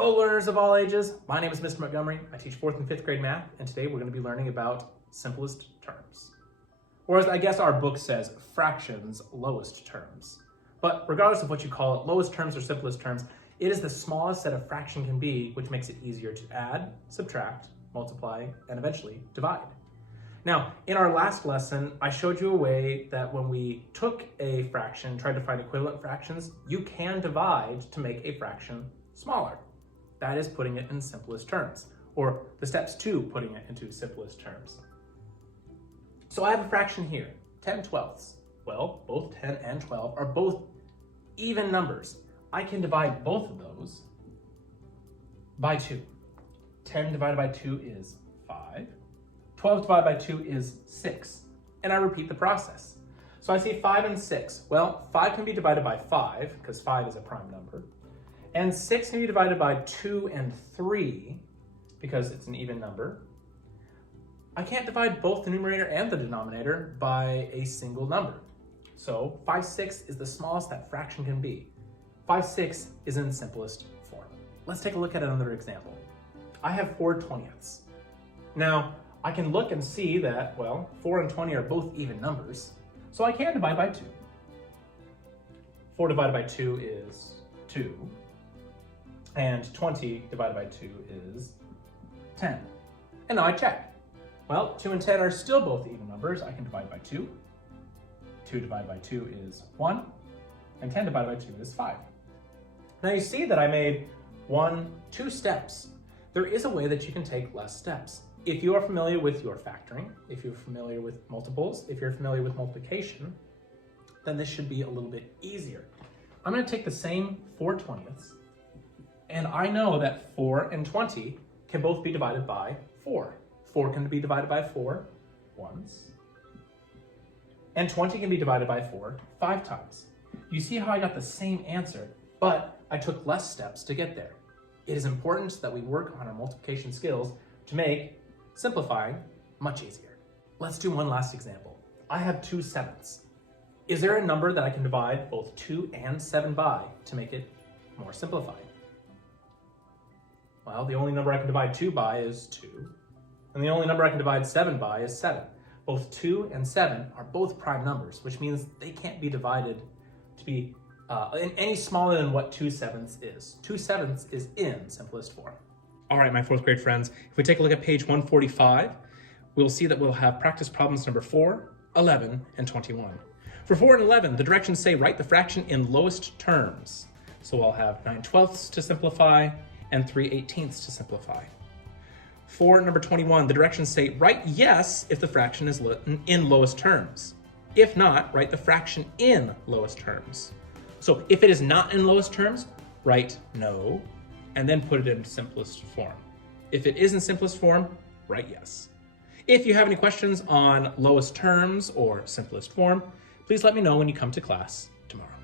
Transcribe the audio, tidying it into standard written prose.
Hello learners of all ages, my name is Mr. Montgomery. I teach 4th and 5th grade math, and today we're going to be learning about simplest terms. Or as I guess our book says, fractions, lowest terms. But regardless of what you call it, lowest terms or simplest terms, it is the smallest that a fraction can be, which makes it easier to add, subtract, multiply, and eventually divide. Now, in our last lesson, I showed you a way that when we took a fraction, tried to find equivalent fractions, you can divide to make a fraction smaller. That is putting it in simplest terms, or the steps to putting it into simplest terms. So I have a fraction here, 10/12. Well, both 10 and 12 are both even numbers. I can divide both of those by 2. 10 divided by 2 is 5. 12 divided by 2 is 6. And I repeat the process. So I see 5 and 6. Well, 5 can be divided by 5, because 5 is a prime number. And 6 can be divided by 2 and 3, because it's an even number. I can't divide both the numerator and the denominator by a single number. So 5/6 is the smallest that fraction can be. 5/6 is in simplest form. Let's take a look at another example. I have 4/20. Now, I can look and see that, well, 4 and 20 are both even numbers, so I can divide by 2. 4 divided by 2 is 2. And 20 divided by 2 is 10. And now I check. Well, 2 and 10 are still both even numbers. I can divide by 2. 2 divided by 2 is 1. And 10 divided by 2 is 5. Now you see that I made 2 steps. There is a way that you can take less steps. If you are familiar with your factoring, if you're familiar with multiples, if you're familiar with multiplication, then this should be a little bit easier. I'm going to take the same 4/20, and I know that 4 and 20 can both be divided by 4. 4 can be divided by 4 once, and 20 can be divided by 4 5 times. You see how I got the same answer, but I took less steps to get there. It is important that we work on our multiplication skills to make simplifying much easier. Let's do one last example. I have 2/7. Is there a number that I can divide both 2 and 7 by to make it more simplified? Well, the only number I can divide 2 by is 2, and the only number I can divide 7 by is 7. Both 2 and 7 are both prime numbers, which means they can't be divided to be any smaller than what 2/7 is. 2/7 is in simplest form. All right, my 4th grade friends, if we take a look at page 145, we'll see that we'll have practice problems number 4, 11, and 21. For 4 and 11, the directions say write the fraction in lowest terms. So I'll have 9/12 to simplify and 3/18 to simplify. For number 21, the directions say write yes if the fraction is in lowest terms. If not, write the fraction in lowest terms. So if it is not in lowest terms, write no, and then put it in simplest form. If it is in simplest form, write yes. If you have any questions on lowest terms or simplest form, please let me know when you come to class tomorrow.